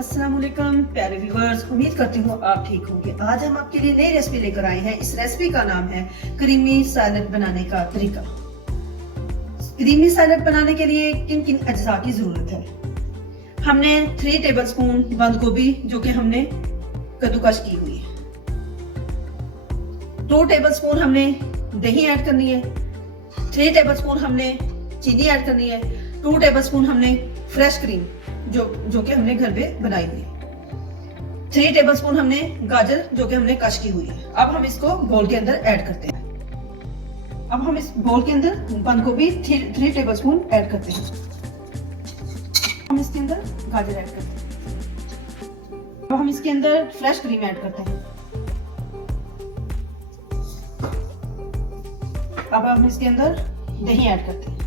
अस्सलाम वालेकुम प्यारे व्यूअर्स, उम्मीद करती हूँ आप ठीक होंगे। आज हम आपके लिए नई रेसिपी लेकर आए हैं। इस रेसिपी का नाम है क्रीमी सैलड बनाने का तरीका। क्रीमी सैलड बनाने के लिए किन किन अज्जा की जरूरत है? हमने 3 टेबलस्पून बंद गोभी जो कि हमने कद्दूकश की हुई है, 2 टेबलस्पून हमने दही ऐड करनी है, 3 टेबलस्पून हमने चीनी ऐड करनी है, 2 टेबलस्पून हमने फ्रेश क्रीम जो कि हमने घर पे बनाई हुई है, 3 टेबलस्पून हमने गाजर जो कि हमने कश की हुई है। अब हम इसको बोल के अंदर ऐड करते हैं। अब हम इस बोल के अंदर बंद गोभी 3 टेबलस्पून ऐड करते हैं। हम इसके अंदर गाजर ऐड करते हैं। अब हम इसके अंदर फ्रेश क्रीम ऐड करते हैं। अब हम इसके अंदर दही ऐड करते हैं।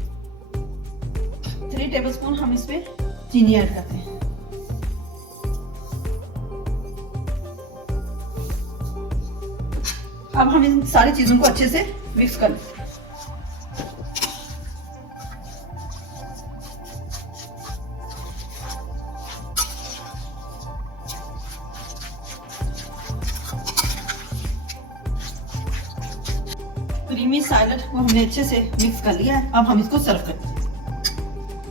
3 टेबलस्पून हम इसमें चीनी ऐड करते हैं। अब हम इन सारी चीजों को अच्छे से मिक्स कर लेते हैं। क्रीमी सैलड को हमने अच्छे से मिक्स कर लिया है। अब हम इसको सर्व करते हैं।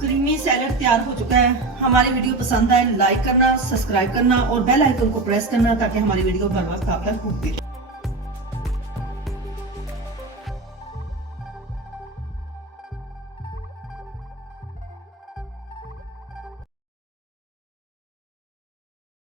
क्रीमी सैलड तैयार हो चुका है। हमारी वीडियो पसंद आए लाइक करना, सब्सक्राइब करना और बेल आइकन को प्रेस करना ताकि हमारी वीडियो बर वक्त आप तक पहुंचती रहे।